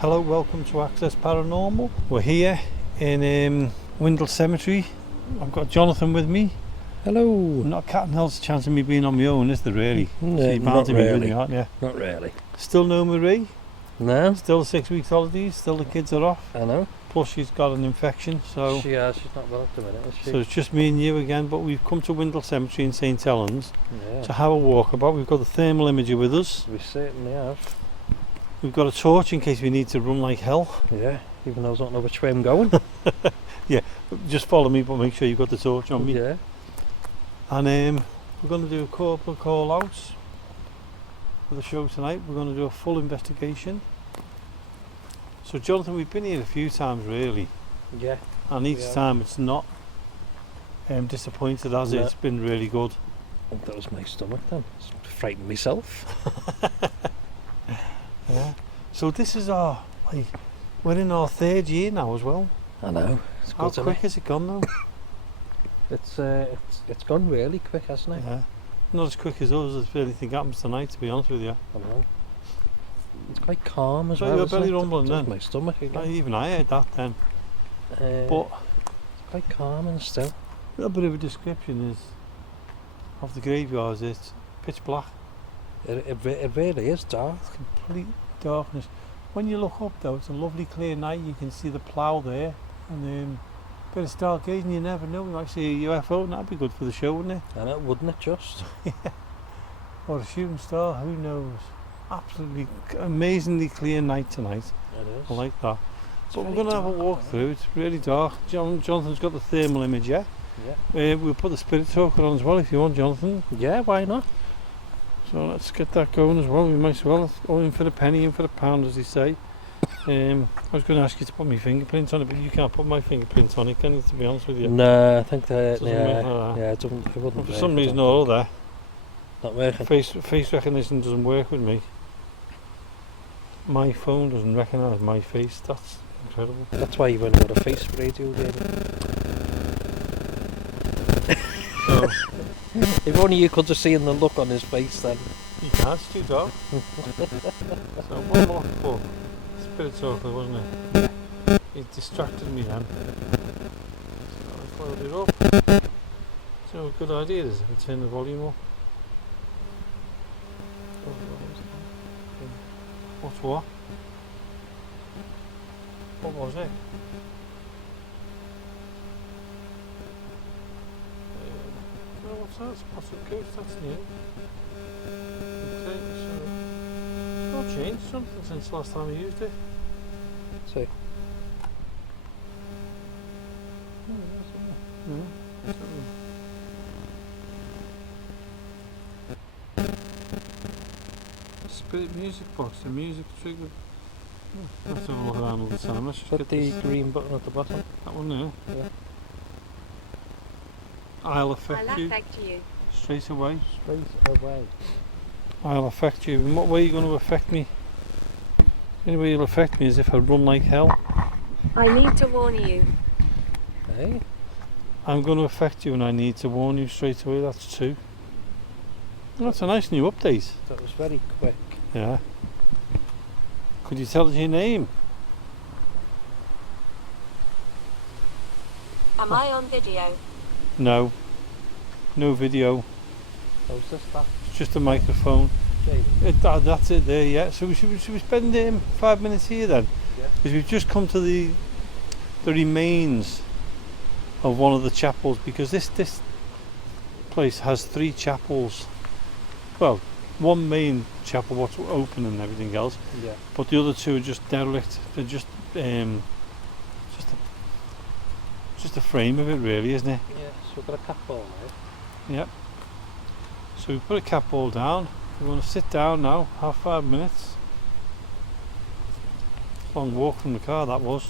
Hello, welcome to Access Paranormal. We're here in Windle Cemetery. I've got Jonathan with me. Hello. Not a cat and hell's chance of me being on my own, is there really? So you're bound to be with me, aren't you? Not really. Still no Marie? No. Still 6 weeks holidays, still the kids are off. I know. Plus she's got an infection, so... She's not well at the minute, is she? So it's just me and you again, but we've come to Windle Cemetery in St Helens Yeah. to have a walkabout. We've got the thermal imager with us. We certainly have. We've got a torch in case we need to run like hell. Yeah, even though I don't know which way I'm going. Yeah, just follow me, but make sure you've got the torch on me. Yeah. And we're going to do a couple of call outs for the show tonight. We're going to do a full investigation. So Jonathan, we've been here a few times really, Yeah. and each time it's not disappointed, has it? No. It's been really good. Oh, that was my stomach then. It's frightened myself. Yeah. So this is our, we're in our third year now as well. I know. It's How good, quick has it gone though? It's gone really quick, hasn't it? Yeah. Not as quick as us if anything happens tonight, to be honest with you. I know. It's quite calm as So well. your isn't belly it? rumbling Does then? my stomach again. Even I heard that then. But it's quite calm and still. a little bit of a description is of the graveyards. It's pitch black. It really is dark. Complete darkness. When you look up though, it's a lovely clear night. You can see the plough there, and a bit of stargazing. You never know. You might see a UFO, and that'd be good for the show, wouldn't it? I know, wouldn't it just? Or a shooting star. Who knows? Absolutely amazingly clear night tonight. It is. I like that. It's But we're very going to have a dark, walk isn't it? through. It's really dark. Jonathan's got the thermal image, yeah? Yeah. We'll put the spirit talker on as well if you want, Jonathan. Yeah, why not? So let's get that going as well. We might as well go in for the penny, in for the pound, as they say. I was going to ask you to put my fingerprint on it, but you can't put my fingerprint on it, can you? To be honest with you. No, I think that. Doesn't work like that. Yeah, it wouldn't. For work, some I reason don't or think. other, Not working. face recognition doesn't work with me. My phone doesn't recognise my face. That's incredible. That's why you've only got a face radio, David. So If only you could have seen the look on his face then. you can't. It's too dark. So one more for spirit talker, wasn't it? It distracted me then. So I followed it up. So a good idea is if we turn the volume up. What's what? What was it? Oh, what's that? Spots of ghost, that's new. Okay, so it's not changed something since last time I used it. See. No. Spirit music box, the music trigger. Let's have a look around all the time. Let's just Put get the this, green button at the bottom. that one there. Yeah. I'll affect I'll you affect you. straight away. Straight away. I'll affect you. In what way are you going to affect me? The only way you'll affect me is if I run like hell. I need to warn you. Hey? I'm going to affect you and I need to warn you straight away. That's two. Well, that's a nice new update. That was very quick. Yeah. Could you tell us your name? Am I on video? No. No video. How's this back? It's just a microphone. That's it there, yeah. So should we spend 5 minutes here then? Yeah. Because we've just come to the remains of one of the chapels, because this place has 3 chapels. Well, one main chapel what's open and everything else, Yeah. but the other 2 are just derelict. They're just a frame of it, really, isn't it? Yeah, so we've got a cat ball now. Yep. So we put a cat ball down. We're going to sit down now, have 5 minutes. Long walk from the car that was.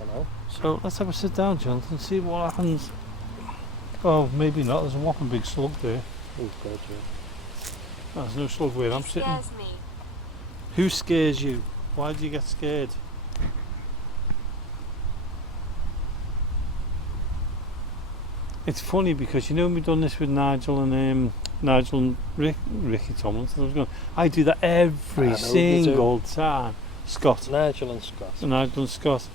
I know. So let's have a sit down, Jonathan, see what happens. Oh, maybe not. There's a whopping big slug there. Oh, God, yeah. Oh, there's no slug where I'm sitting. Scares me. Who scares you? Why do you get scared? It's funny because you know we've done this with Nigel and Ricky Tomlinson. I do that every I know you do. single time. Scott. Nigel and Scott. Nigel and Scott.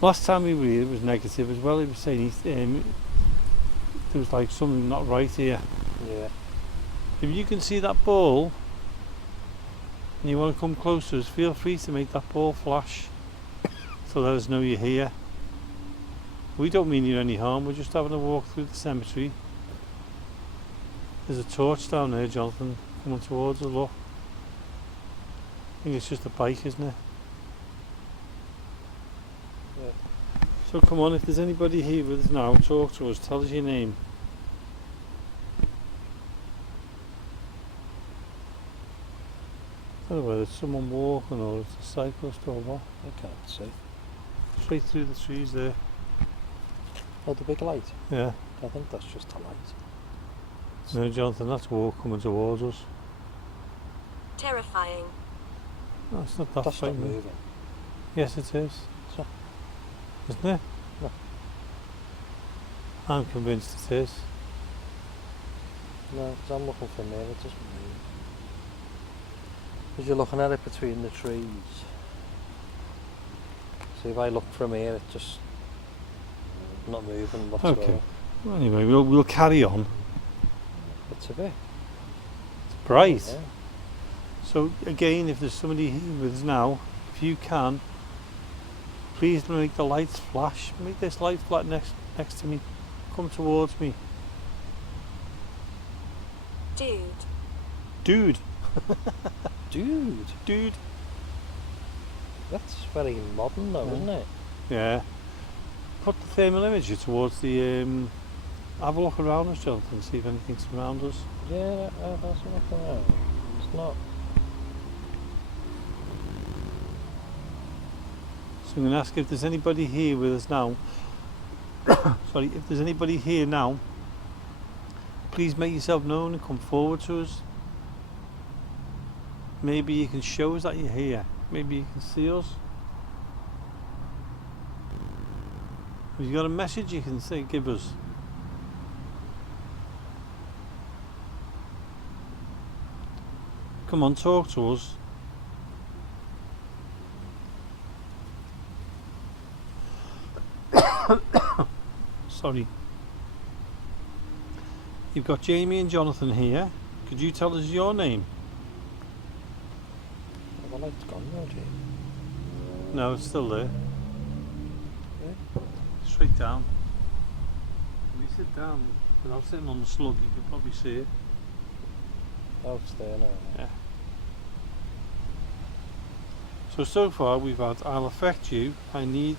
Last time we were here, it was negative as well. He was saying there was like something not right here. Yeah. If you can see that ball and you want to come close to us, feel free to make that ball flash so let us know you're here. We don't mean you any harm, we're just having a walk through the cemetery. There's a torch down there, Jonathan, coming towards us, look. I think it's just a bike, isn't it? Yeah. So come on, if there's anybody here with us now, talk to us, tell us your name. I don't know whether it's someone walking or it's a cyclist or what. I can't see. Straight through the trees there. Oh, the big light? Yeah. I think that's just a light. No, Jonathan, that's walk coming towards us. Terrifying. No, it's not that That's not frightening. moving. Yes, it is. So? Isn't it? No. I'm convinced it is. No, because I'm looking from there, it doesn't move. Because you're looking at it between the trees. So if I look from here, it's just not moving whatsoever. Okay. Well, anyway, we'll carry on. It's a bit. It's bright. Yeah. So again, if there's somebody here with us now, if you can, please make the lights flash. Make this light flat next to me. Come towards me. Dude. Dude. Dude, that's very modern though, isn't it? Yeah. Put the thermal imager towards the have a look around us, Jonathan, see if anything's around us. Yeah, that's what I know. It's not. So I'm going to ask if there's anybody here with us now. Sorry, if there's anybody here now, please make yourself known and come forward to us. Maybe you can show us that you're here. Maybe you can see us. Have you got a message you can say, give us? Come on, talk to us. Sorry. You've got Jamie and Jonathan here. Could you tell us your name? The light's gone now, Jay. No, it's still there. Yeah. Straight down. If you sit down without sitting on the slug, you can probably see it. Oh, it's there now. Yeah. So far we've had I'll affect you, I need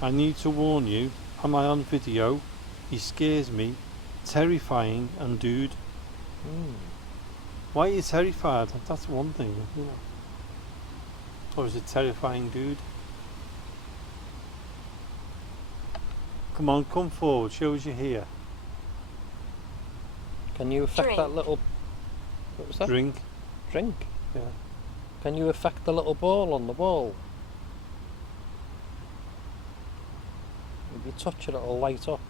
to warn you, am I on video, he scares me, terrifying, and dude. Why are you terrified? That's one thing, you know. Or is it terrifying, dude? Come on, come forward, show us you're here. Can you affect that little... What was that? Drink. Drink? Yeah. Can you affect the little ball on the wall? If you touch it, it'll light up.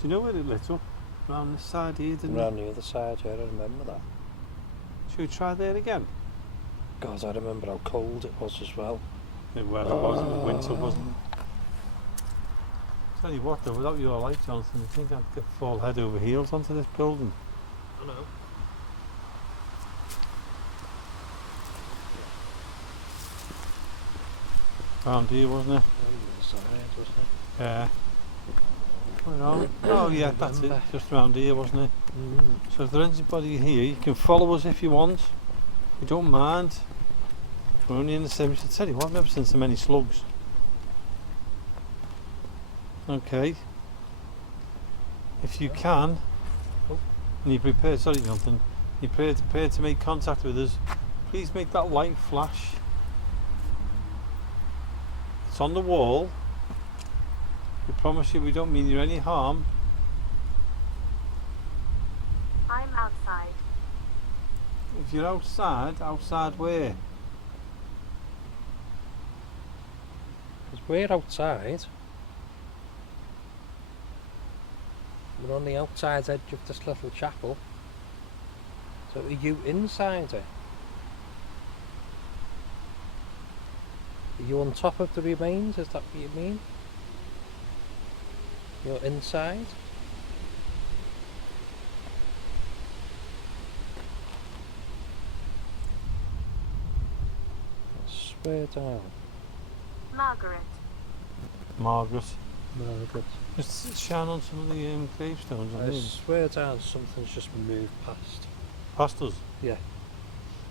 Do you know where it lit up? Around this side here, didn't Around it? the other side, yeah, I remember that. Should we try there again? God, I remember how cold it was as well. It was, it was winter, wasn't it? Tell you what though, without your light, Jonathan, I think I'd fall head over heels onto this building. I know. Round here, wasn't it? On the other side, wasn't it? Yeah. Oh yeah, that's it. Just round here, wasn't it? So if there's anybody here, you can follow us if you want. We don't mind. We're only in the cemetery. I tell you what, I've never seen so many slugs. Okay. If you can, and you're prepared, sorry Jonathan, you're prepared to make contact with us, please make that light flash. It's on the wall. We promise you we don't mean you any harm. I'm outside. If you're outside where? Because we're outside. We're on the outside edge of this little chapel. So are you inside it? Are you on top of the remains? Is that what you mean? You're inside? I swear down. Margaret. Margaret. Margaret. Just shine on some of the gravestones. I swear down something's just moved past. Past us? Yeah.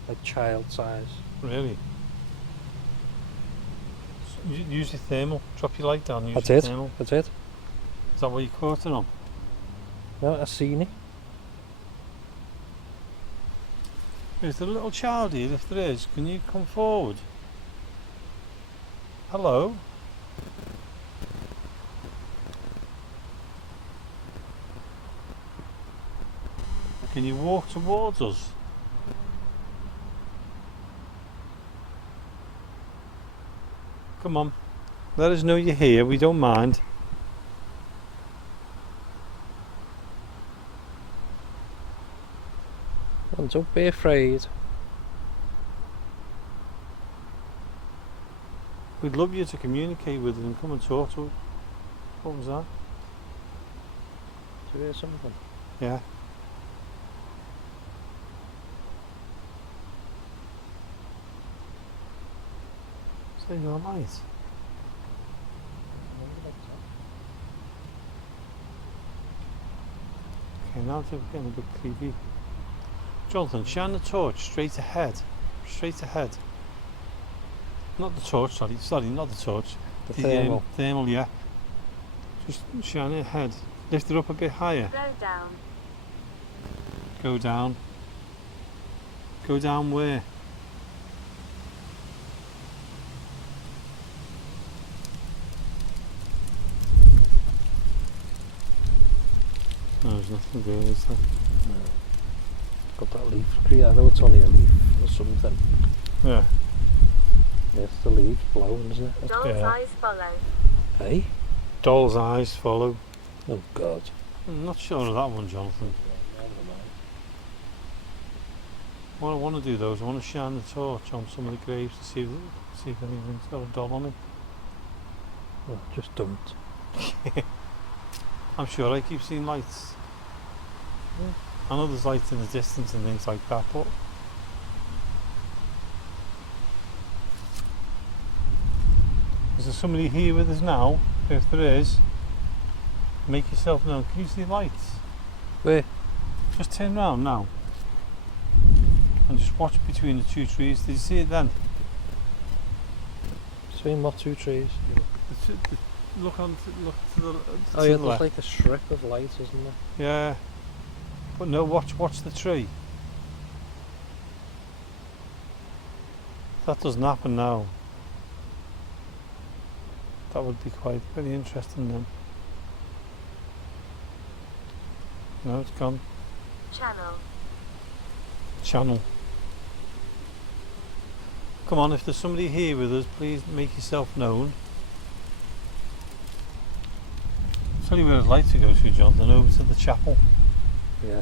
Like child size. Really? Use your thermal. Drop your light down. Use I your did. thermal. I did. Is that what you caught it on? No, I seen it. Is there a little child here? If there is, can you come forward? Hello? Can you walk towards us? Come on. Let us know you're here. We don't mind. And don't be afraid. We'd love you to communicate with us and come and talk to us. What was that? Do you hear something? Yeah. Say you're alright. Okay, now they're getting a bit creepy. Jonathan, shine the torch straight ahead. Straight ahead. Not the torch, sorry, not the torch. The thermal. Thermal, yeah. Just shine it ahead. Lift it up a bit higher. Go down. Go down. Go down where? No, there's nothing there, is there? Got that leaf. I know it's only a leaf or something. Yeah. Yes, the leaf's blowing, isn't it? Doll's Yeah. eyes follow. Hey? Doll's eyes follow. Oh God. I'm not sure of that one, Jonathan. What I want to do though is I want to shine the torch on some of the graves to see if anything's got a doll on it. Well, just don't. I'm sure I keep seeing lights. I know there's lights in the distance and things like that, but is there somebody here with us now? If there is, make yourself known. Can you see lights? Where? Just turn round now and just watch between the two trees. Did you see it then? Between what two trees? Look to the Oh to yeah, the there's left. like a strip of light, isn't there? Yeah, but no, watch the tree. That doesn't happen now. That would be quite very interesting then. No, it's gone. Channel. Channel. Come on, if there's somebody here with us, please make yourself known. Tell you where I'd like to go to, Jonathan, over to the chapel. Yeah.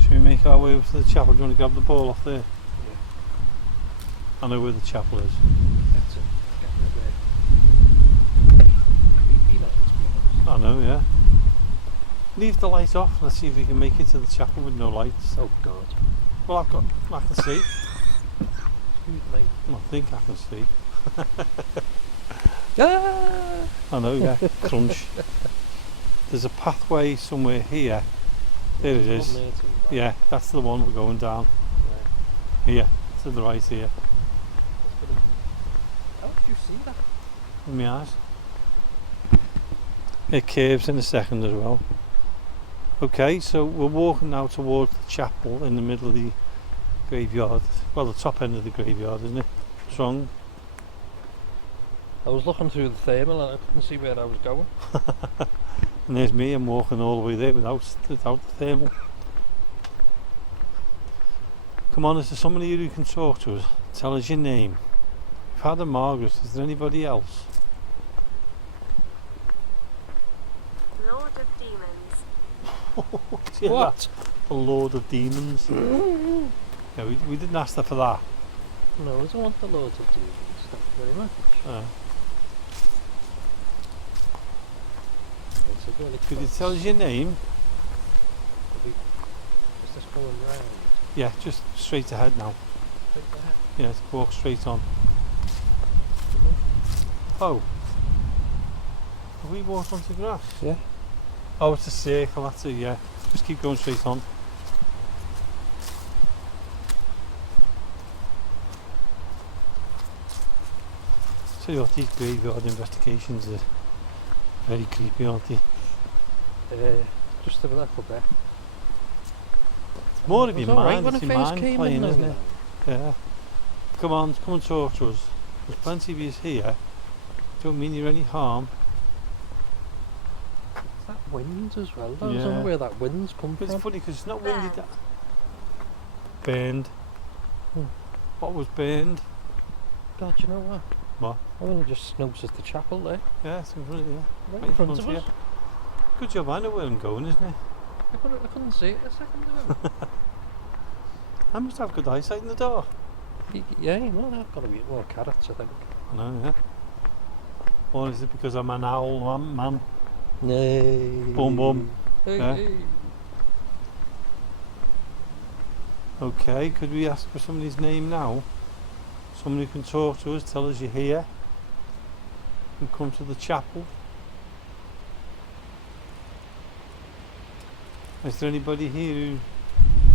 Should we make our way over to the chapel? Do you want to grab the ball off there? Yeah. I know where the chapel is. That's it. Getting a bit creepy, that, to be honest. I know, yeah. Leave the light off. Let's see if we can make it to the chapel with no lights. Oh God. Well, I can see. Excuse me. I think I can see. Ah! I know, yeah. Crunch. There's a pathway somewhere here. There it is. Yeah, that's the one we're going down. Here, to the right here. How did you see that? In my eyes. It curves in a second as well. Okay, so we're walking now towards the chapel in the middle of the graveyard. Well, the top end of the graveyard, isn't it? Strong. I was looking through the thermal and I couldn't see where I was going. And there's me, I'm walking all the way there without the thermal. Come on, is there somebody here who can talk to us? Tell us your name. We've had a Margaret, is there anybody else? Lord of Demons. Yeah, What? the Lord of Demons. Yeah, we didn't ask her for that. No, I don't want the Lord of Demons. very much. It's a really Could you close. tell us your name? Is this going round? Yeah, just straight ahead now. Straight ahead. Yeah, walk straight on. Oh. Have we walked onto grass? Yeah. Oh, it's a circle, that's it, yeah. Just keep going straight on. So what, these graveyard investigations are very creepy, aren't they? Just a little bit. It's more of It was your alright mind, when it's I your first mind came playing, in, isn't though, it? Yeah. Come on and talk to us. There's plenty of yous here. Don't mean you're any harm. It's that wind as well, though. I Yeah. don't know where that wind's come But it's from. funny because it's not windy. Burned. Burned. Hmm. What was burned? God, you know what? What? I only just noticed the chapel there. Yeah, it's in front of you. Right in front of us. Good job, I know where I'm going, isn't it? I couldn't see it a second ago. I must have good eyesight in the dark. Yeah, you know, I've got to eat more carrots, I think. I know, yeah. Or is it because I'm an owl man? Nay. Boom, boom. Hey, Yeah. hey. Okay, could we ask for somebody's name now? Somebody can talk to us, tell us you're here. And come to the chapel. Is there anybody here who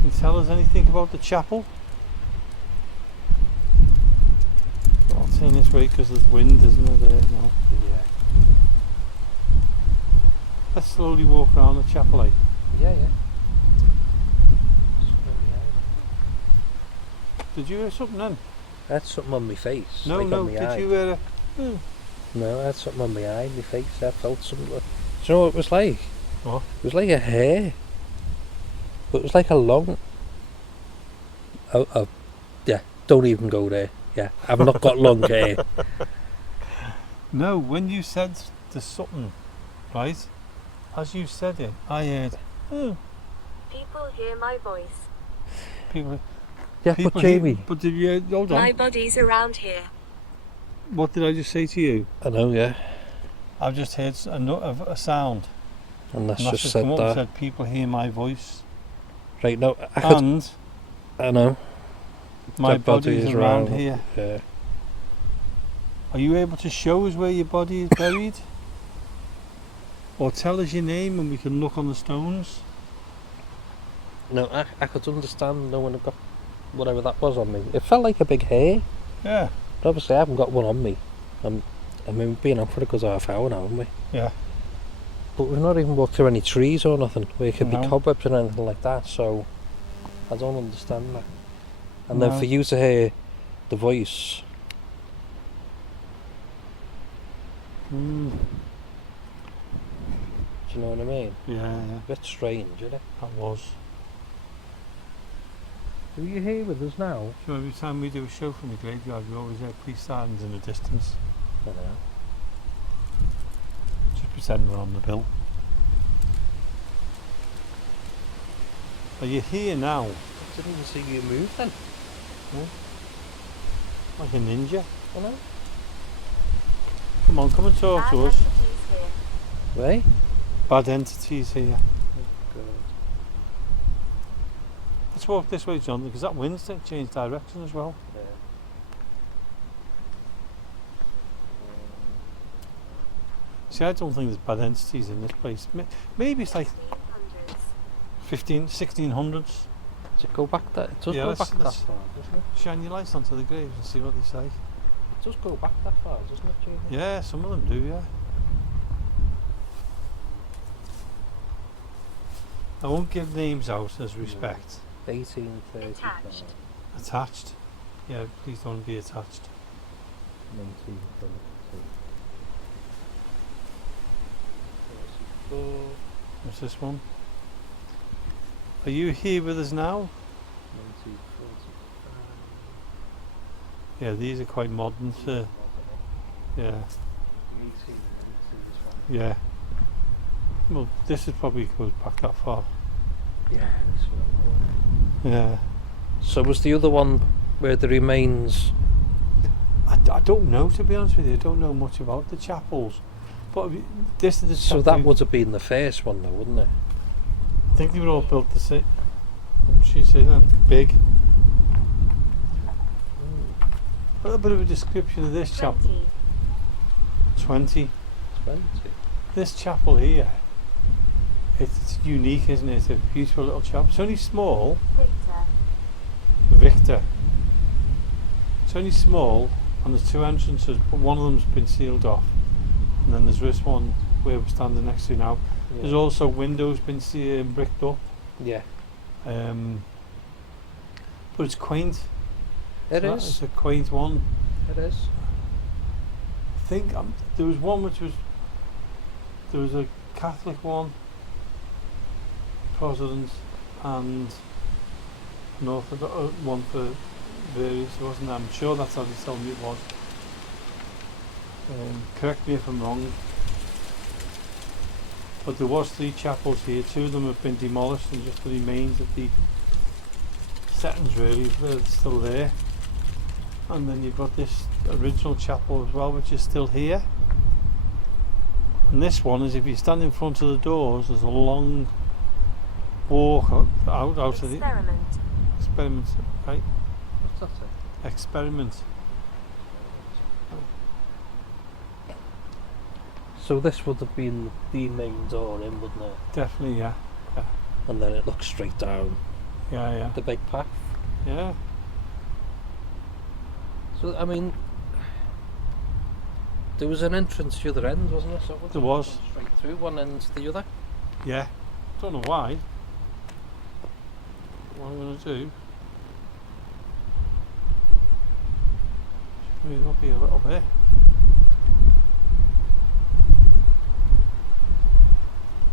can tell us anything about the chapel? I'll turn this way because there's wind, isn't there? There now. Yeah. Let's slowly walk around the chapel, eh? Yeah, yeah. Did you hear something then? I had something on my face. No, like no, on my did eye. you hear a... No, I had something on my eye, my face. I felt something. Do you know what it was like? What? It was like a hair. But it was like a long... yeah, don't even go there. Yeah, I've not got long hair. No, when you said there's something, right? As you said it, I heard, oh, People hear my voice. people... Yeah, people but Jamie... hear- but did you... Hold on. My body's around here. What did I just say to you? I know, yeah. I've just heard a sound. And that's And just just said come up and that. said, people hear my voice. Right, no, I could... And I know. my Dead body body is is around around. here. Yeah. Are you able to show us where your body is buried? Or tell us your name and we can look on the stones? No, I could understand when I got whatever that was on me. It felt like a big hair. Yeah. But obviously I haven't got one on me. I mean, we've been on for a good half hour now, haven't we? Yeah. But we've not even walked through any trees or nothing where it could No. be cobwebs or anything like that, so I don't understand that. And No. then for you to hear the voice, Mm. do you know what I mean? Yeah, A bit strange, isn't it? that was. Are you here with us now? So every time we do a show from the graveyard, we always hear police sirens in the distance. I know. Just pretend we're on the bill. Are you here now? I didn't even see you move then. Like a ninja? I know. Come on, come and talk Bad to us. entities here. Right? Bad entities here. Good. Let's walk this way, John, because that wind's changed direction as well. Yeah. See, I don't think there's bad entities in this place. Maybe it's like 1600s. 1600s. Does it go back that? It does Yeah, go let's- back that let's- far, doesn't it? Shine your lights onto the graves and see what they say. It does go back that far, doesn't it, Jamie? Yeah, some of them do, yeah. I won't give names out as respect. 1835. Attached. Attached? Yeah, please don't be attached. 1932. What's this one? Are you here with us now? 1945. Yeah, these are quite modern, sir. Yeah, yeah. Well, this is probably goes back that far. Yeah, this one. Yeah. So was the other one where the remains I don't know, to be honest with you. I don't know much about the chapels. But this is the So chapel. that would have been the first one, though, wouldn't it? I think they were all built the same. She said that big. A little bit of a description of this chapel. 20. 20. This chapel here, it's unique, isn't it? It's a beautiful little chapel. It's only small. Victor. It's only small, and there's 2 entrances, but one of them's been sealed off. And then there's this one where we're standing next to now. Yeah. There's also windows been bricked up. Yeah. But it's quaint. It So is. It's a quaint one. It is. I think there was one there was a Catholic one, Protestant, and an Orthodox one for various, wasn't it? I'm sure that's how they told me it was. Correct me if I'm wrong. But there was 3 chapels here. 2 of them have been demolished, and just the remains of the settings really are still there. And then you've got this original chapel as well, which is still here. And this one is, if you stand in front of the doors, there's a long walk out of the experiment, right? What's that say? Experiment. So this would have been the main door in, wouldn't it? Definitely, yeah. And then it looks straight down Yeah. the big path. Yeah. So, I mean, there was an entrance to the other end, wasn't there? So There was. straight through one end to the other. Yeah. Don't know why. What I'm going to do. Move up here a little bit.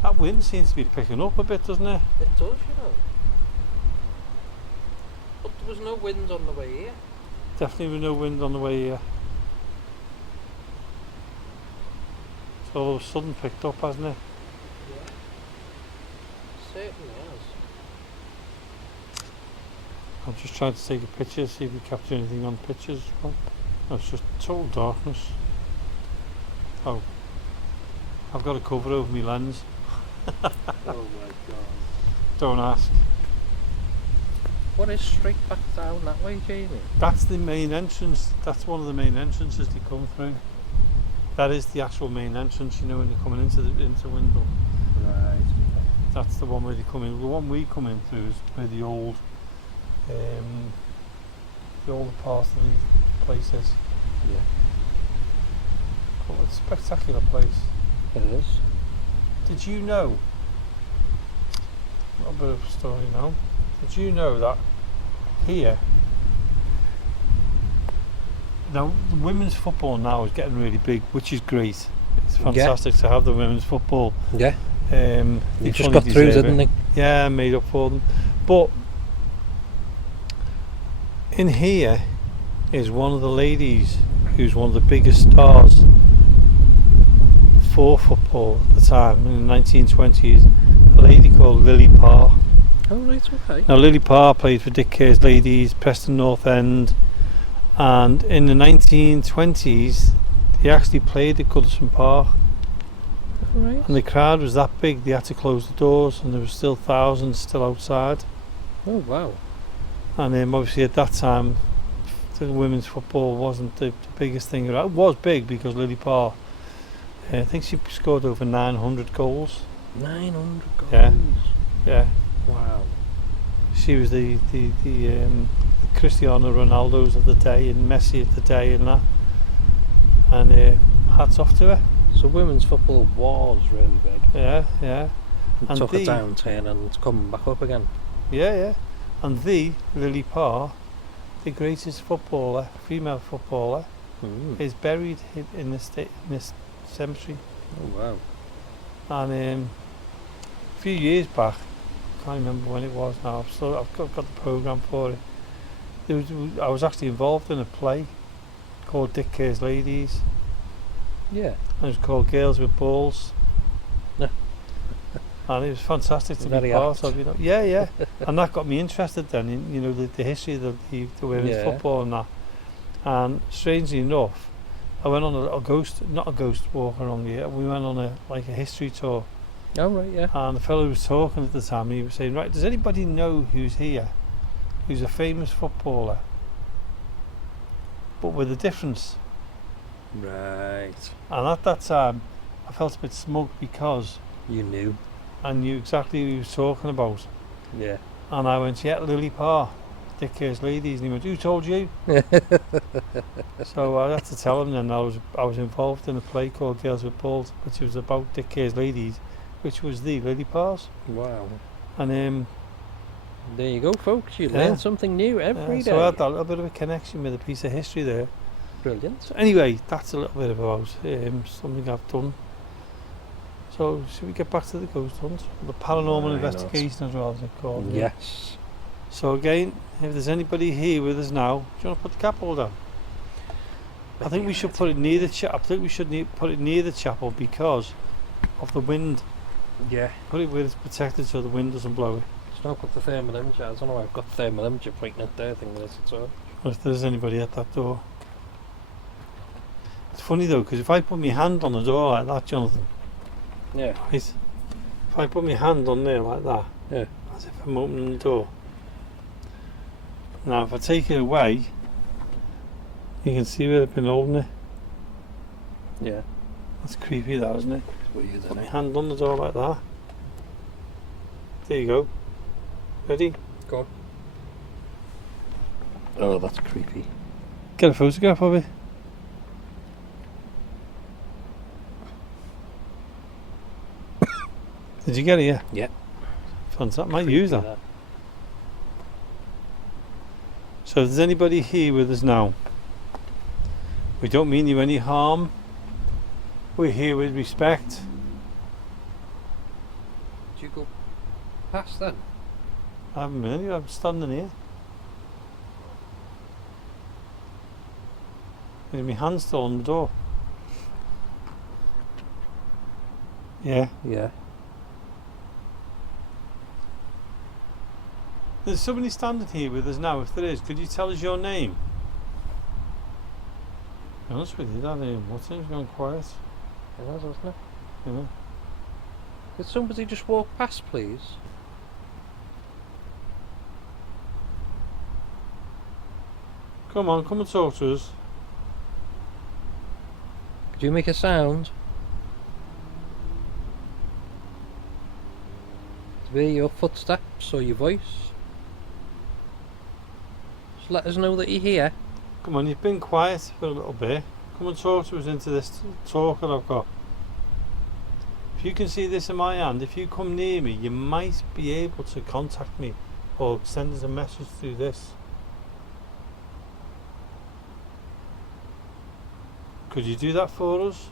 That wind seems to be picking up a bit, doesn't it? It does, you know. But there was no wind on the way here. Definitely with no wind on the way here. It's all of a sudden picked up, hasn't it? Yeah. Certainly has. I'm just trying to take a picture, see if we capture anything on pictures. Oh, no, it's just total darkness. Oh, I've got a cover over my lens. Oh my god. Don't ask. What is straight back down that way, Jamie? That's the main entrance. That's one of the main entrances they come through. That is the actual main entrance, you know, when you're coming into Windle. Right. That's the one where they come in. The one we come in through is where the old part of the place is. Yeah. Well, it's a spectacular place. It is. Did you know? A bit of a story now. Did you know that here? Now, the women's football now is getting really big, which is great. It's fantastic to have the women's football. Yeah. They just fully got through, deserve didn't it. they? Yeah, made up for them. But in here is one of the ladies who's one of the biggest stars for football at the time in the 1920s. A lady called Lily Parr. Oh, right, okay. Now, Lily Parr played for Dick Kerr's Ladies, Preston North End, and in the 1920s they actually played at Goodison Park. Right. And the crowd was that big they had to close the doors, and there were still thousands still outside. Oh, wow. And obviously at that time the women's football wasn't the biggest thing around. It was big because Lily Parr, I think she scored over 900 goals. 900 goals. Yeah. Wow. She was the Cristiano Ronaldo's of the day and Messi of the day and that. And hats off to her. So women's football was really big. Yeah. It And took a downturn and it's come back up again. Yeah. And Lily Parr, the greatest footballer, female footballer, is buried in this cemetery. Oh, wow. And a few years back, I can't remember when it was now. I've got the programme for it. I was actually involved in a play called Dick Kerr's Ladies. Yeah. And it was called Girls with Balls. Yeah. And it was fantastic to Very be part apt. of, you know. Yeah. And that got me interested then in, you know, the history of the women's football and that. And strangely enough, I went on a little not a ghost walk along here. We went on a history tour. Oh right, yeah. And the fellow who was talking at the time, he was saying, right, does anybody know who's here? Who's a famous footballer? But with a difference. Right. And at that time, I felt a bit smug because You knew. I knew exactly who he was talking about. Yeah. And I went, yeah, Lily Parr, Dick Care's ladies. And he went, who told you? So I had to tell him then I was involved in a play called Girls with Balls, which was about Dick Care's ladies, which was the Lily Parrs. Wow. And There you go, folks. You Yeah. learn something new every day. so I had that little bit of a connection with a piece of history there. Brilliant. So anyway, that's a little bit about something I've done. So should we get back to the ghost hunt? Or the paranormal Why not? investigation as well as it's called. yeah. Yes. So again, if there's anybody here with us now, do you want to put the chapel down? I think we should put it near the chapel. I think we should put it near the chapel because of the wind. Yeah. Put it where it's protected so the wind doesn't blow it. It's not got the thermal imager. I don't know why I've got thermal imager pointing at there. I think that's it. So. Or if there's anybody at that door. It's funny though, because if I put my hand on the door like that, Jonathan, Yeah. right? If I put my hand on there like that, Yeah. as if I'm opening the door. Now if I take it away, you can see where I've been holding it. Yeah. That's creepy that, isn't it? It's weird, Put isn't my it? hand on the door like that. There you go. Ready? Go on. Oh, that's creepy. Get a photograph of it. Did you get it? Yeah. Yeah. Fantastic. Might use that. So if there's anybody here with us now, we don't mean you any harm. We're here with respect. Did you go past then? I haven't been anywhere. I'm standing here. With my hand still on the door. Yeah. Yeah. There's somebody standing here with us now. If there is, could you tell us your name? To be honest with you, that what's name's gone quiet. It has, hasn't it? Yeah. Could somebody just walk past, please? Come on, come and talk to us. Could you make a sound? To hear your footsteps or your voice? Just let us know that you're here. Come on, you've been quiet for a little bit. Come and talk to us into this talk that I've got. If you can see this in my hand, if you come near me, you might be able to contact me or send us a message through this. Could you do that for us?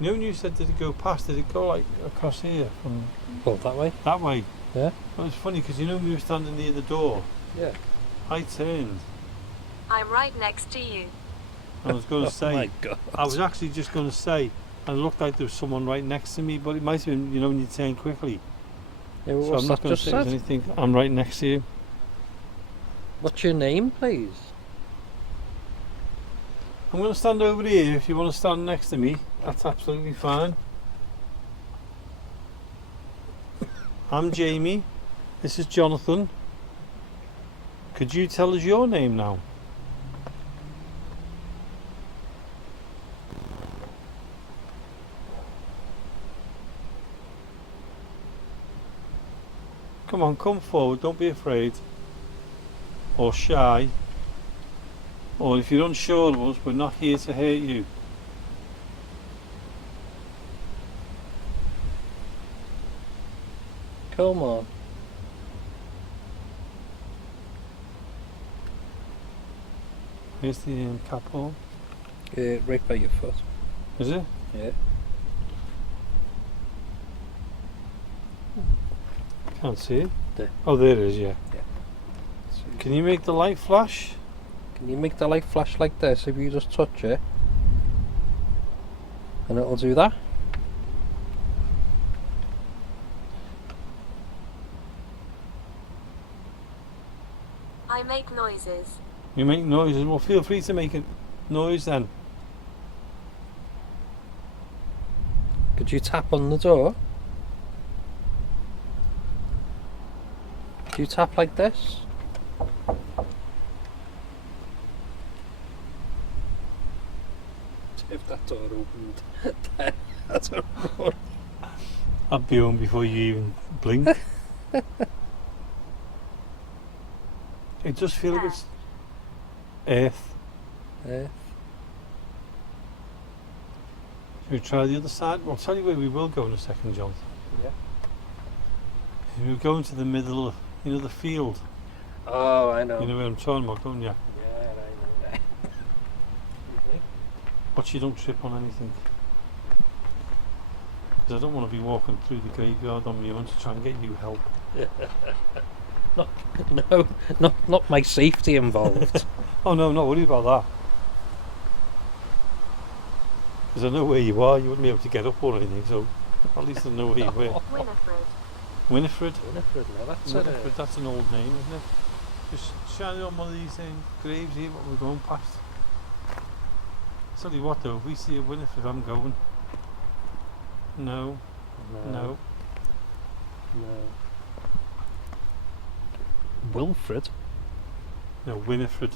You know when you said did it go past, did it go like across here from Well, that way? that way? Yeah. Well, it's funny because you know we were standing near the door. Yeah. I turned I'm right next to you. and I was going to Oh say, my God. I was actually just going to say, and it looked like there was someone right next to me, but it might have been, you know, when you turn quickly. Yeah, So what's I'm not that going to just say there's said? anything. I'm right next to you. What's your name, please? I'm going to stand over here. If you want to stand next to me, that's absolutely fine. I'm Jamie. This is Jonathan. Could you tell us your name now? Come on, come forward. Don't be afraid or shy. Or if you're unsure of us, we're not here to hurt you. Come on. Where's the cap hole? Right by your foot. Is it? Yeah. Can't see it. There. Oh, there it is, yeah. So Can you make the light flash? can you make the light flash like this if you just touch it? And it'll do that. I make noises. You make noises. Well, feel free to make a noise then. Could you tap on the door? Do you tap like this? If that door opened, that's a run. I'd be home before you even blink. It does feel like it's earth. Yeah. Should we try the other side? I'll tell you where we will go in a second, John. Yeah. We're going to the middle of, the field. Oh, I know. You know where I'm talking about, don't you? Yeah, I know that. But you don't trip on anything. Because I don't want to be walking through the graveyard on my own to try and get you help. Not my safety involved. Oh no, I'm not worried about that. Because I know where you are, you wouldn't be able to get up or anything, so at least I know where you were. Winifred. Winifred? Winifred, now that's Winifred, that's an old name, isn't it? Just shining on one of these graves here, what we're going past. Tell you what though, if we see a Winifred, I'm going. No. Wilfred? No, Winifred.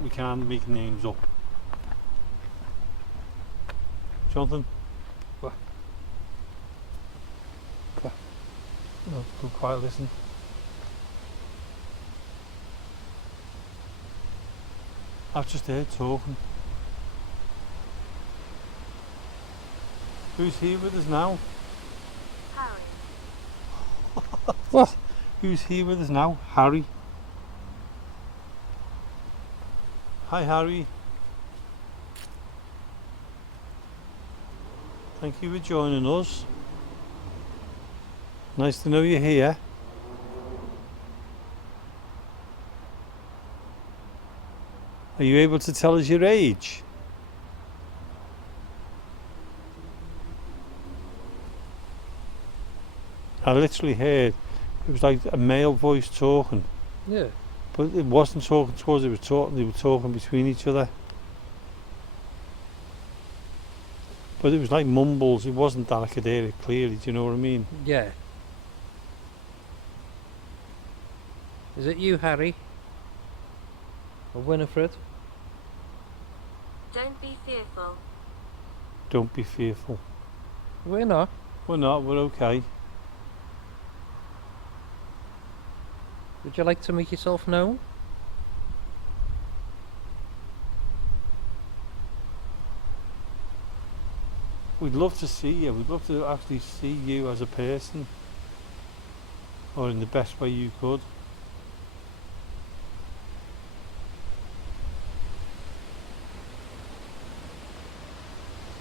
We can't make names up. Jonathan? What? No, go quiet, listen. I've just heard talking. Who's here with us now? Harry. What? Who's here with us now? Harry. Hi, Harry. Thank you for joining us. Nice to know you're here. Are you able to tell us your age? I literally heard it was like a male voice talking, Yeah. but it wasn't talking to us, they were talking between each other. But it was like mumbles, it wasn't that I could hear it clearly, do you know what I mean? Yeah. Is it you, Harry? Or Winifred? Don't be fearful. Don't be fearful. We're not. We're not, we're okay. Would you like to make yourself known? We'd love to see you, we'd love to actually see you as a person. Or in the best way you could.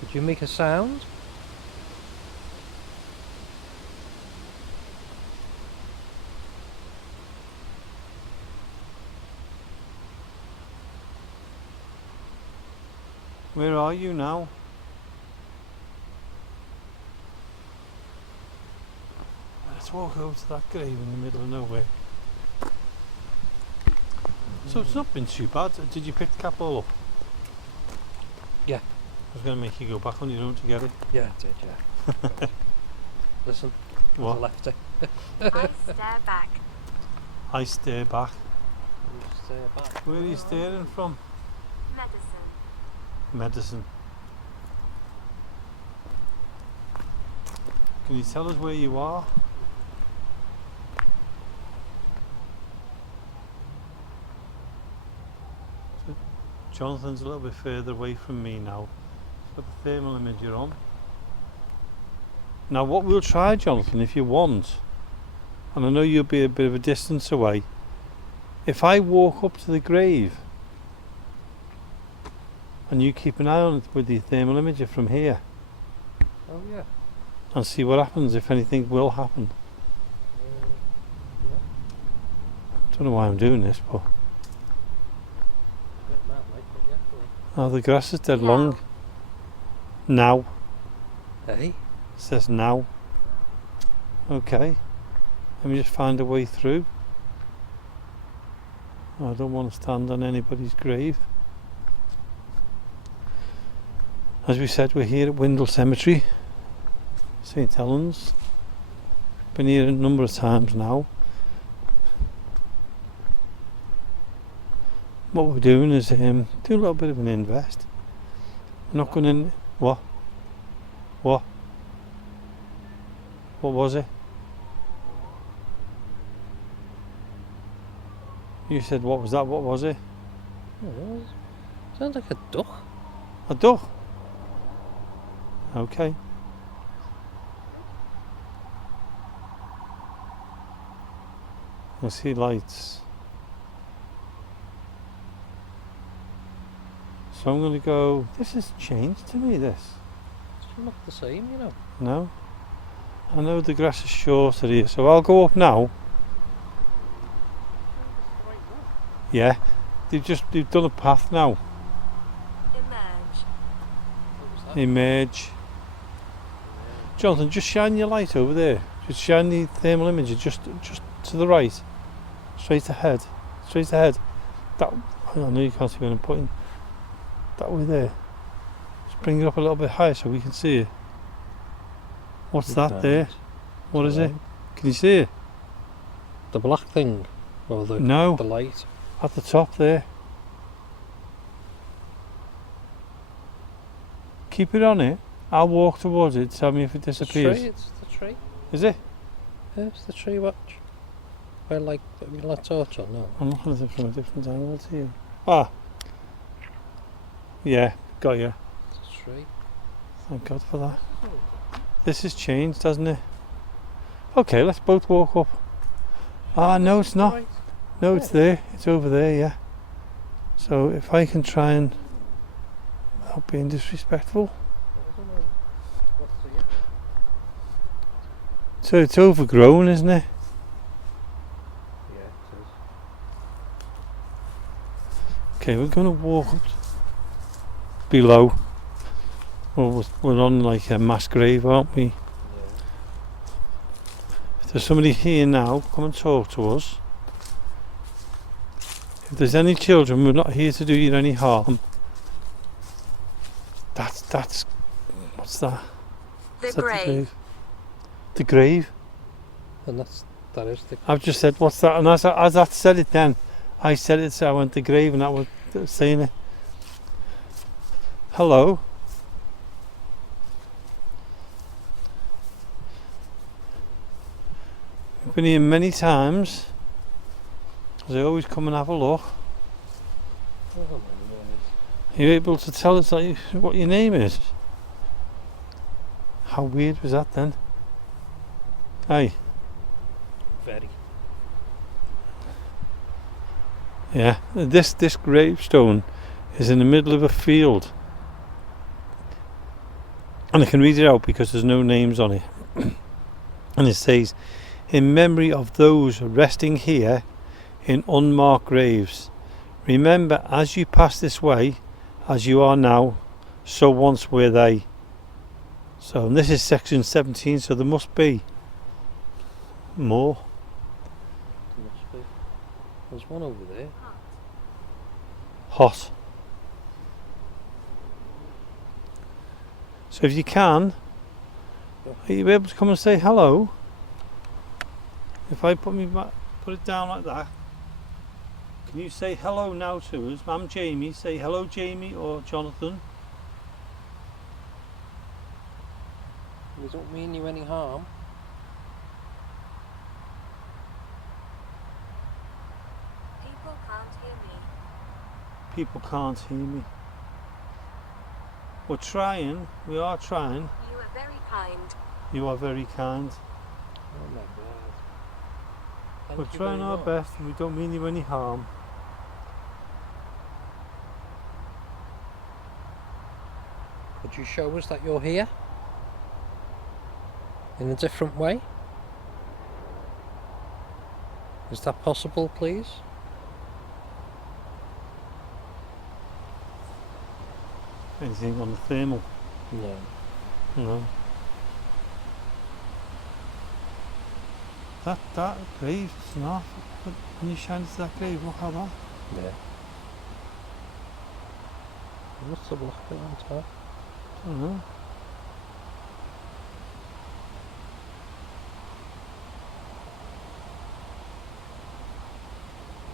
Would you make a sound? Where are you now? Let's walk over to that grave in the middle of nowhere. So it's not been too bad. Did you pick the cap all up? Yeah. I was going to make you go back on your own to get it. Yeah, I did, yeah. Listen, What? I left it. I stare back. I stare back. You stare back. Where are you staring from? Medicine. Medicine. Can you tell us where you are? So Jonathan's a little bit further away from me now. He's got the thermal imager on. Now what we'll try, Jonathan, if you want, and I know you'll be a bit of a distance away, if I walk up to the grave and you keep an eye on it with the thermal imager from here Oh, yeah. and see what happens, if anything will happen. Yeah. Don't know why I'm doing this, but A bit mad, like, but yeah, go oh, the grass is dead Now. long. Now. on. Hey? It says now. Okay. Let me just find a way through. I don't want to stand on anybody's grave. As we said, we're here at Windle Cemetery, St Helens. Been here a number of times now. What we're doing is doing a little bit of an invest. We're not going in. What? What? What was it? You said what was that? What was it? Oh, sounds like a duck. A duck? Okay. I see lights. So I'm going to go. This has changed to me, this. It doesn't look the same, you know. No? I know the grass is shorter here, so I'll go up now. Yeah. They've done a path now. Emerge. Emerge. Jonathan, just shine your light over there. Just shine the thermal imager just to the right. Straight ahead. Straight ahead. That, I know you can't see where I'm pointing. That way there. Just bring it up a little bit higher so we can see it. What's that there? What is it? Can you see it? The black thing? Or the, No. the light? At the top there. Keep it on it. I'll walk towards it. Tell me if it disappears. It's the tree. Is it? Yeah, it's the tree, watch. Where like, that torch on now. I'm looking at it from a different angle to you. Ah. Yeah, got you. It's a tree. Thank God for that. This has changed, hasn't it? Okay, let's both walk up. Ah, no, it's not. Right. No, it's there. It's over there, yeah. So if I can try and not being disrespectful. I don't know what's the So it's overgrown, isn't it? Yeah, it is. Okay, we're going to walk up below. Well, we're on like a mass grave, aren't we? Yeah. If there's somebody here now, come and talk to us. If there's any children, we're not here to do you any harm. That's what's that? The Is that grave. The grave? And that is the... I've just said, what's that? And as I said it then, I said it, so I went the grave and that was saying it. Hello? I've been here many times. Because I always come and have a look. Oh my word. Are you able to tell us like, what your name is? How weird was that then? Hey. Very. Yeah, this gravestone is in the middle of a field. And I can read it out because there's no names on it. And it says, in memory of those resting here in unmarked graves, remember as you pass this way, as you are now, so once were they. So, and this is section 17, so there must be more. There must be. There's one over there. Hot. So if you can, are you able to come and say hello? If I put it down like that, can you say hello now to us? I'm Jamie. Say hello, Jamie or Jonathan. We don't mean you any harm. People can't hear me. People can't hear me. We're trying. We are trying. You are very kind. You are very kind. Oh my god. Thank We're you trying very our much. best and we don't mean you any harm. Could you show us that you're here? In a different way? Is that possible, please? Anything on the thermal? No. No. That grave is not. When you shine into that grave, look how that. Yeah. What's the block bit on top? I don't know.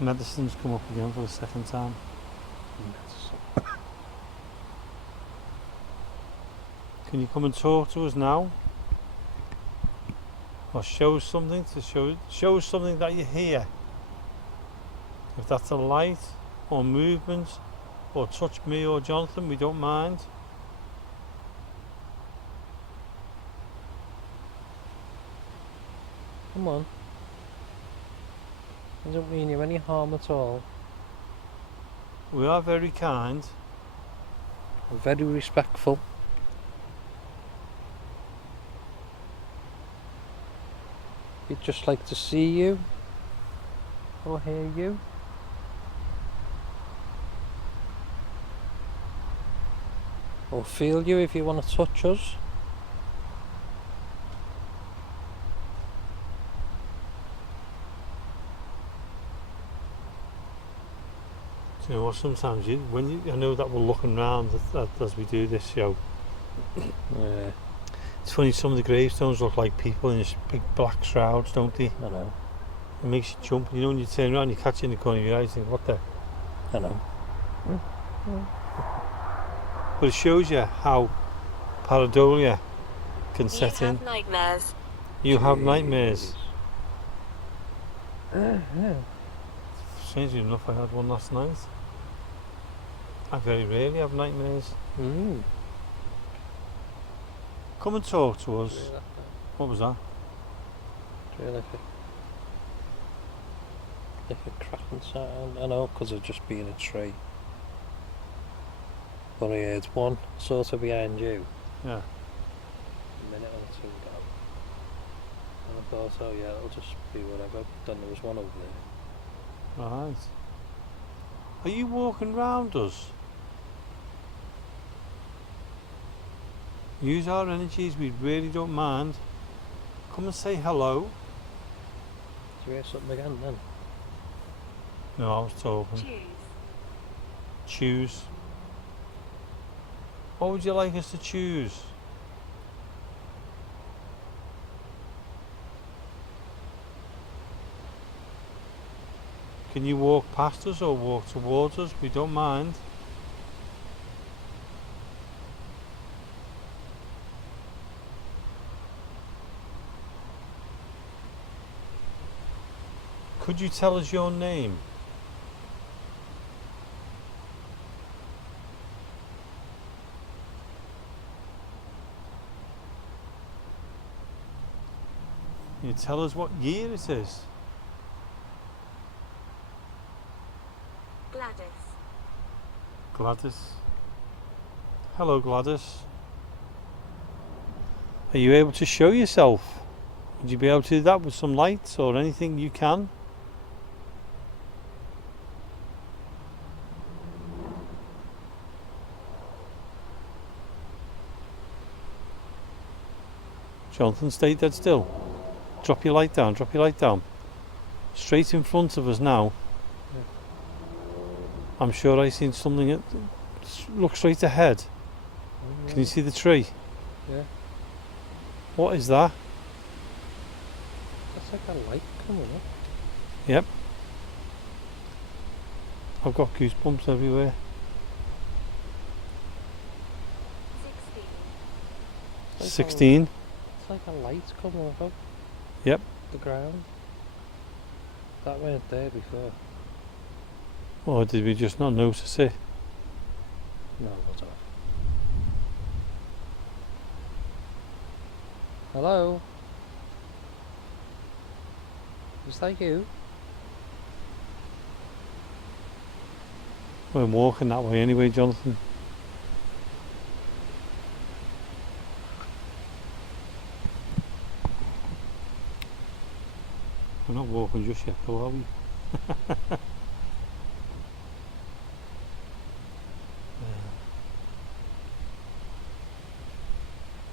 Medicine's come up again for the second time. Can you come and talk to us now? Or show us something to show us something that you hear. If that's a light or movement or touch me or Jonathan, we don't mind. Come on. I don't mean you any harm at all. We are very kind. Very respectful. We'd just like to see you or hear you. Or feel you if you want to touch us. Do you know what? Sometimes I know that we're looking round as we do this show. Yeah, It's funny. Some of the gravestones look like people in this big black shrouds, don't they? I know. It makes you jump. You know, when you turn around, you catch it in the corner of your eye, you think, "What the?" I know. But it shows you how pareidolia can You set in. have nightmares. You have nightmares. Yeah. Strangely enough, I had one last night. I very rarely have nightmares. Mm. Come and talk to us. What was that? Like a cracking sound. I know, because of just being a tree. But I heard one sort of behind you. Yeah. A minute or two ago. And I thought, oh yeah, it'll just be whatever. Then there was one over there. Right. Are you walking round us? Use our energies, we really don't mind. Come and say hello. Did you hear something again then? No, I was talking. Choose. Choose. What would you like us to choose? Can you walk past us or walk towards us? We don't mind. Could you tell us your name? Can you tell us what year it is? Gladys. Gladys. Hello, Gladys. Are you able to show yourself? Would you be able to do that with some lights or anything you can? Jonathan, stay dead still. Drop your light down, drop your light down. Straight in front of us now. I'm sure I seen something. Look straight ahead. Can you see the tree? Yeah. What is that? That's like a light coming up. Yep. I've got goosebumps everywhere. 16. 16. It's like a light coming up. Yep. The ground. That weren't there before. Or did we just not notice it? No, not off. Hello? Is that you? We're walking that way anyway, Jonathan. We're not walking just yet, though, are we?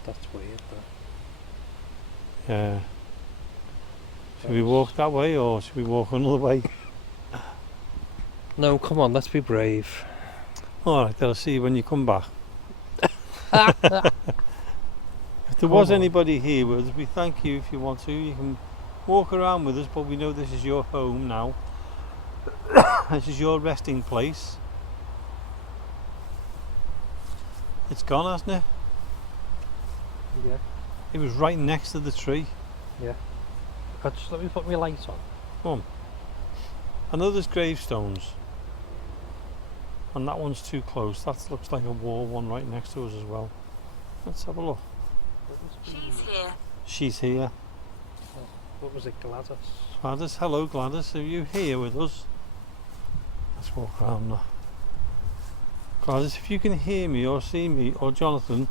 That's weird though. Yeah. Should we walk that way or should we walk another way? No, come on, let's be brave. Alright, then I'll see you when you come back. If there Come was on. anybody here with us, we thank you. If you want to, you can walk around with us, but we know this is your home now. This is your resting place. It's gone, hasn't it? Yeah. It was right next to the tree. Just let me put my light on. I know there's gravestones, and that one's too close. That looks like a war one right next to us as well. Let's have a look. She's here. She's here. What was it, Gladys? Gladys, hello Gladys, are you here with us? Let's walk around now. Gladys, if you can hear me or see me or Jonathan,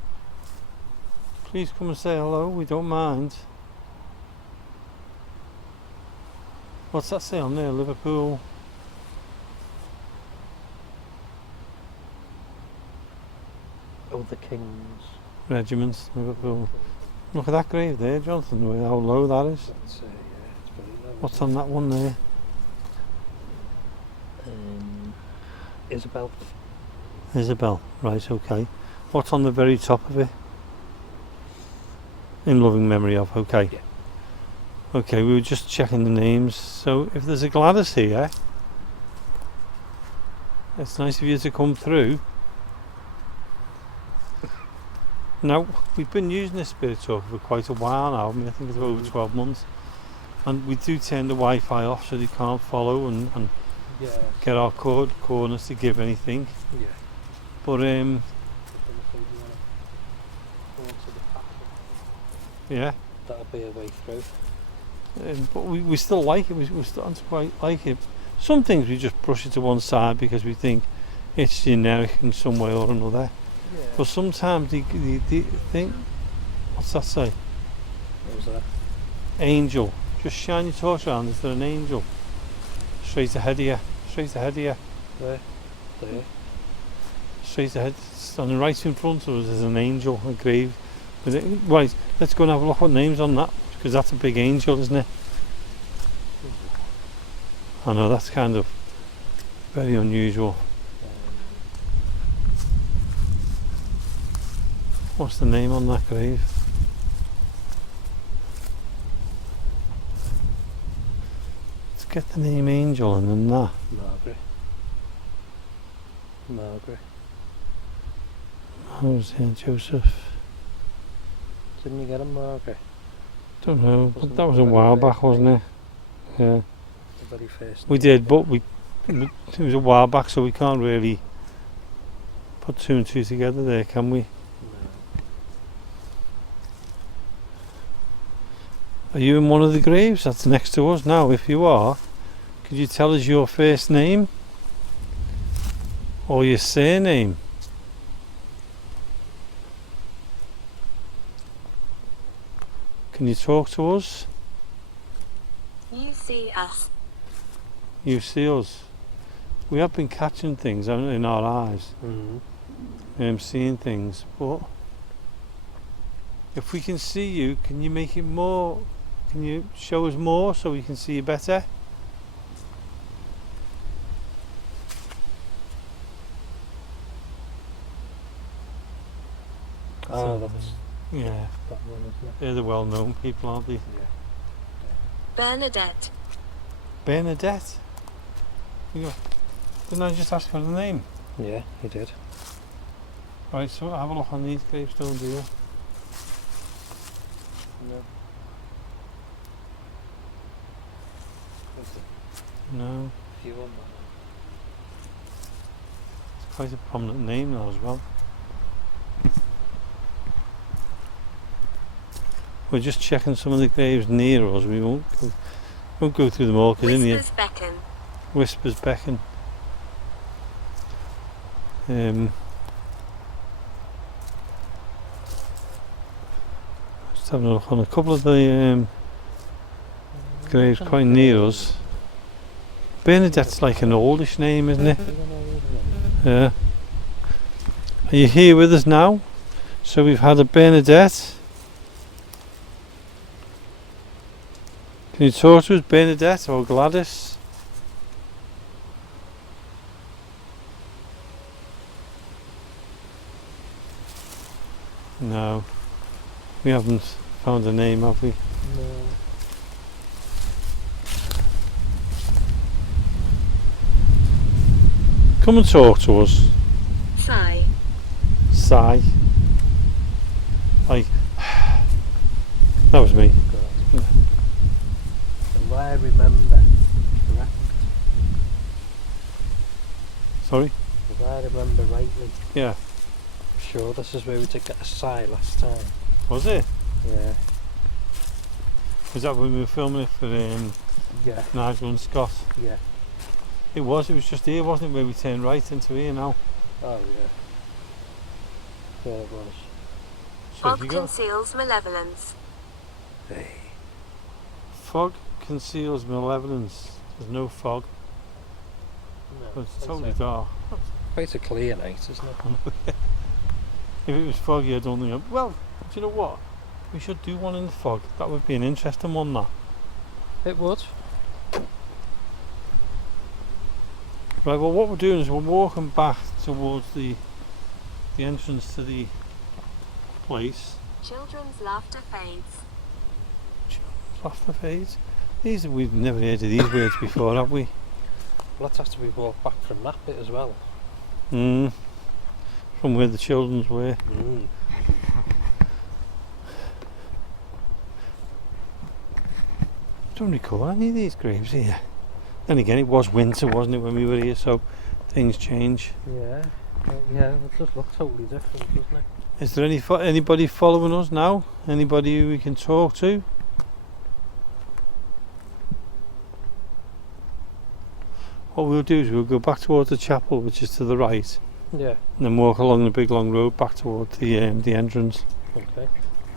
please come and say hello, we don't mind. What's that say on there? Liverpool. Oh, the King's. Regiment, Liverpool. Look at that grave there, Jonathan, how low that is. That's, yeah, it's pretty low. What's on that one there? Isabel. Isabel, right, okay. What's on the very top of it? In loving memory of, okay. Yeah. Okay, we were just checking the names. So if there's a Gladys here, it's nice of you to come through. Now, we've been using this spirit talker for quite a while now. I mean, I think it's over 12 months. And we do turn the Wi-Fi off so they can't follow and Yeah. get our corners to give anything. Yeah. But yeah, That'll be a way through. but we still like it. We're starting to quite like it. Some things we just brush it to one side because we think it's generic in some way or another. Yeah. But sometimes the think, what's that say? What was that? Angel. Just shine your torch around. Is there an angel? Straight ahead of you. Straight ahead of you. There. There. Straight ahead. Standing right in front of us is an angel, a grave. With it. Right, let's go and have a look what name's on that, because that's a big angel, isn't it? I know, that's kind of very unusual. What's the name on that grave? Let's get the name Angel and then that. Margaret. Who's here? Joseph? Didn't you get a Margaret? Don't know, but Wasn't that was the a very while first back, wasn't it? Yeah. The very first. We did, but it was a while back, so we can't really put two and two together there, can we? No. Are you in one of the graves that's next to us now? If you are, could you tell us your first name? Or your surname? Can you talk to us? You see us. You see us. We have been catching things in our eyes, seeing things, but if we can see you, can you make it more? Can you show us more so we can see you better? Oh, that's Yeah, that one, isn't it? they're the well-known people, aren't they? Yeah. Bernadette. Bernadette. Didn't I just ask for the name? Yeah, he did. Right, so have a look on these gravestones here. No. No, Few on it's quite a prominent name now as well. We're just checking some of the graves near us. We won't go through them all because in the Whispers beckon. whispers beckon. Just having a look on a couple of the graves quite near us. Bernadette's like an oldish name, isn't it? Yeah. Are you here with us now? So we've had a Bernadette. Can you talk to us, Bernadette or Gladys? No. We haven't found a name, have we? No. Come and talk to us. Sigh. Sigh. Like, that was me. God. And I remember correct. Sorry? If I remember rightly, Yeah. I'm sure this is where we did get a sigh last time. Was it? Yeah. Was that when we were filming it for Yeah. Nigel and Scott? Yeah. It was just here, wasn't it, where we turned right into here now? Oh yeah. Yeah, it was. So if Fog you got conceals malevolence. Hey. fog conceals malevolence. There's no fog, No. but it's totally dark. Quite a clear night, isn't it? If it was foggy, I don't think. Well, do you know what? We should do one in the fog. That would be an interesting one. That. It would. Right. Well, what we're doing is we're walking back towards the entrance to the place. Children's laughter fades. Laughter fades. We've never heard of these words before, have we? Well, that's after we walked back from that bit as well. From where the children's were. Don't recall any of these graves here. Then again, it was winter, wasn't it, when we were here? So things change. Yeah. Yeah, it does look totally different, doesn't it? Is there anybody following us now? Anybody who we can talk to? What we'll do is we'll go back towards the chapel, which is to the right, Yeah. and then walk along the big long road back towards the entrance. Okay.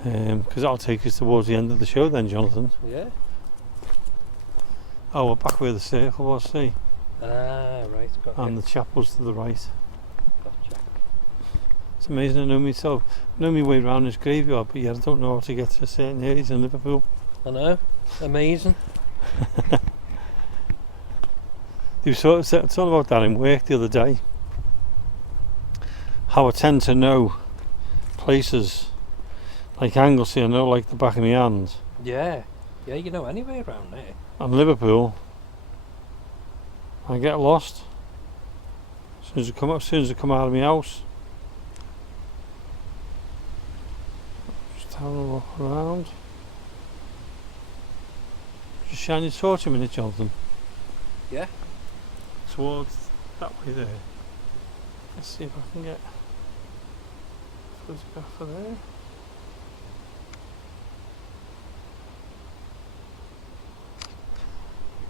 Because that'll take us towards the end of the show then, Jonathan. Yeah. Oh, we're back where the circle was, see? Ah, right. Got And you. the chapel's to the right. Gotcha. It's amazing. I know myself. I know my way around this graveyard, but yet I don't know how to get to certain areas in Liverpool. I know. Amazing. You were talking about that in work the other day. How I tend to know places like Anglesey, I know like the back of my hand. Yeah. Yeah, you know, anywhere around there. And Liverpool, I get lost. As soon as I come out of my house. Just having a look around. Just shine your torch a minute, Jonathan. Yeah. Towards that way there. Let's see if I can get a photograph of there.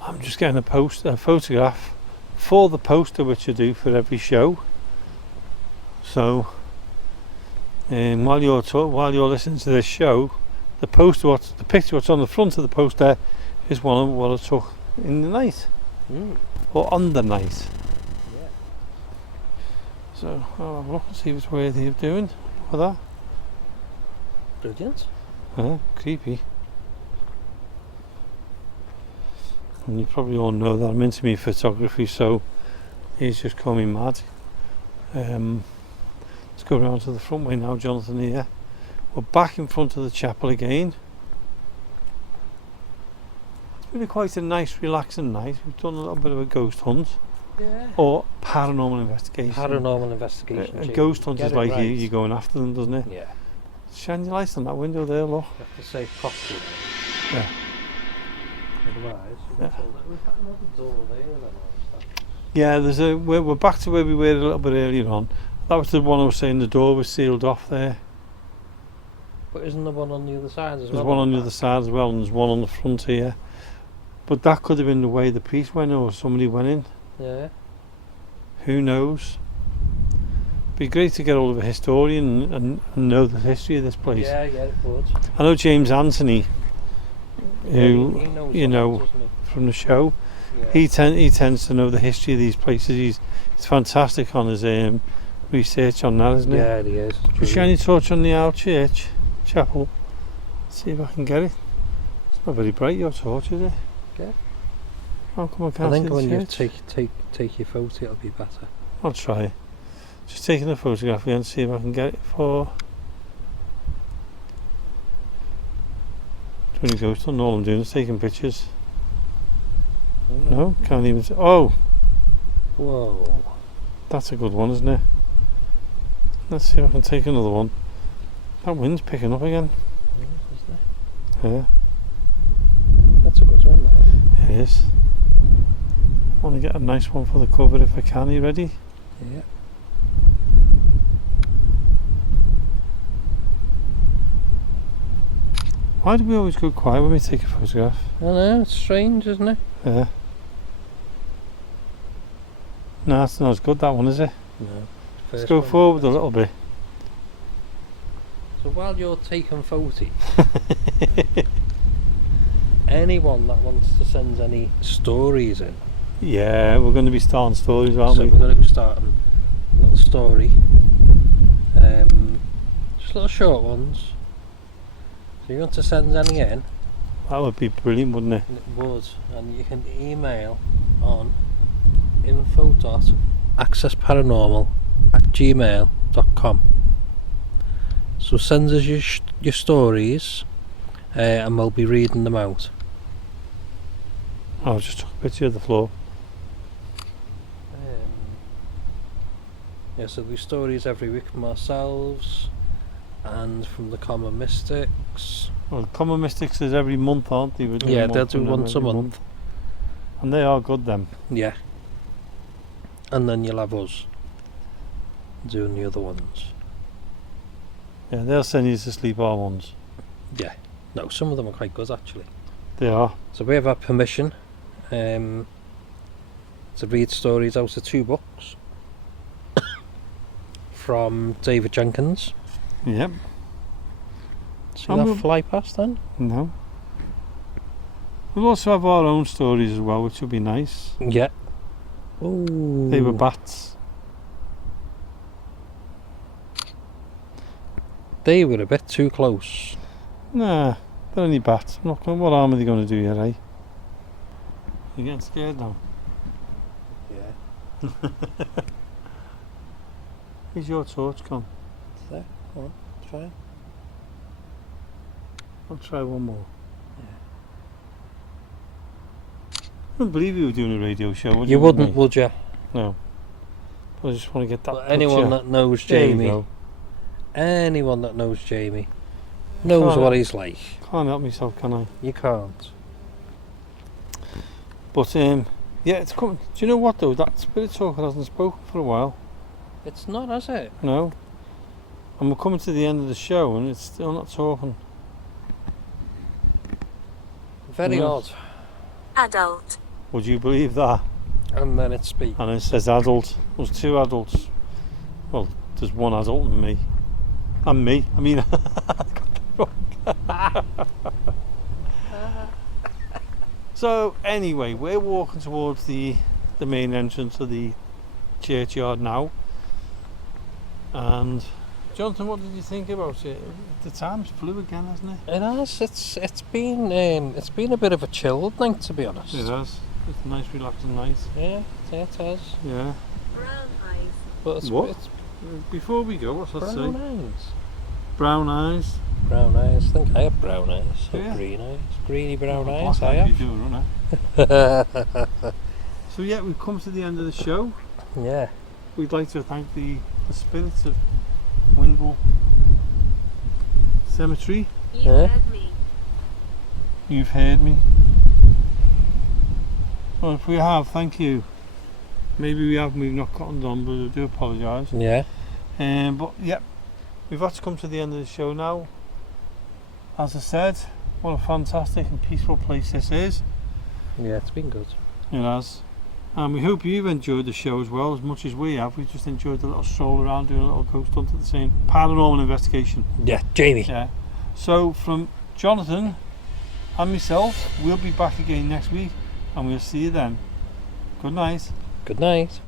I'm just getting a photograph for the poster which I do for every show. So while you're listening to this show, the picture what's on the front of the poster is one of what I took in the night. Or on the night. Yeah. So I'll have a look and see if it's worthy of doing for that. Brilliant. Creepy. And you probably all know that I'm into me photography, so he's just call me mad. Let's go around to the front way now, Jonathan, here. We're back in front of the chapel again. It's been quite a nice, relaxing night. We've done a little bit of a ghost hunt. Yeah. Or paranormal investigation. Paranormal investigation. A Jim. ghost hunt Get is it like right. you're going after them, doesn't it? Yeah. Shine your lights on that window there, look. You have to say properly. Yeah. Otherwise, you Yeah. can tell that we've got another door there then or stuff. Yeah, we're back to where we were a little bit earlier on. That was the one I was saying the door was sealed off there. But isn't there one on the other side as well? There's one on the other side as well, and there's one on the front here. But that could have been the way the priest went or somebody went in. Yeah. Who knows? Be great to get hold of a historian and know the history of this place. Yeah, it would. I know James Anthony, who he knows you a lot, know doesn't from the show. he? He tends to know the history of these places. He's fantastic on his research on that, isn't he? Yeah, he is. Just shine your torch on the old chapel. See if I can get it. It's not very bright, your torch, is it? Yeah. How come I I can't think see when the you church? take your photo, it'll be better. I'll try. Just taking a photograph again, see if I can get it for When he goes to, all I'm doing is taking pictures. Mm. No, can't even see. Oh, Whoa. that's a good one, isn't it? Let's see if I can take another one. That wind's picking up again. Isn't it? Yeah, That's a good one, that. it is. I want to get a nice one for the cover if I can. Are you ready? Yeah. Why do we always go quiet when we take a photograph? I know, it's strange, isn't it? Yeah. No, that's not as good, that one, is it? No. Let's go forward a little bit. So while you're taking photos, anyone that wants to send any stories in, Yeah, we're going to be starting stories, aren't so we? we're going to be starting a little story, just little short ones. So you want to send any in, That would be brilliant, wouldn't it? and it would, and you can email on info.accessparanormal@gmail.com. So send us your stories, and we'll be reading them out. I just took a picture of the floor. Yeah, so there'll be stories every week from ourselves and from the Common Mystics. Well, Common Mystics is every month, aren't they? We're doing Yeah, one they'll from do them once a every month. And they are good, them. Yeah. And then you'll have us doing the other ones. Yeah, they'll send you to sleep, our ones. Yeah. No, some of them are quite good actually. They are. So we have our permission to read stories out of 2 books from David Jenkins. Yep. See And that we'll- fly past then? No. We'll also have our own stories as well, which will be nice. Yeah. Ooh. They were bats. They were a bit too close. Nah, they're only bats. I'm not going, what harm are they going to do here, eh? You're getting scared now. Yeah. Here's your torch, come. There. Come on, try it. I'll try one more. Yeah. I don't believe you were doing a radio show, would You with wouldn't, me? would you? No. But I just want to get that But picture. anyone that knows There you Jamie, go. anyone that knows Jamie, knows Can't- what he's like. Can't help myself, can I? You can't. But yeah, it's coming. Do you know what though? That spirit talker hasn't spoken for a while. It's not, is it? No. And we're coming to the end of the show and it's still not talking. Very Yes. odd. Adult. Would you believe that? And then it speaks. And it says adult. There's 2 adults. Well, there's 1 adult and me. And me. I mean, so anyway, we're walking towards the main entrance of the churchyard now. And Jonathan, what did you think about it? The time's flew again, hasn't it? It has. It's been a bit of a chilled night, to be honest. It has. It's a nice relaxing night. Yeah, it has. Yeah. Brown eyes. But it's, What? it's Before we go, what's that brown say? eyes. Brown eyes. Brown eyes. I think I have brown eyes. Or Yeah. green eyes. Greeny brown Well, eyes. black I eyes you have. do, don't I? So yeah, we've come to the end of the show. Yeah. We'd like to thank the spirits of Windle Cemetery. You Yeah. heard me. You've heard me. Well, if we have, thank you. Maybe we have, we've not gotten on, but I do apologise. Yeah. But yeah, we've had to come to the end of the show now. As I said, what a fantastic and peaceful place this is. Yeah, it's been good. It has. And we hope you've enjoyed the show as well, as much as we have. We've just enjoyed the little stroll around, doing a little ghost hunt at the same paranormal investigation. Yeah, Jamie. Yeah. So from Jonathan and myself, we'll be back again next week and we'll see you then. Good night. Good night.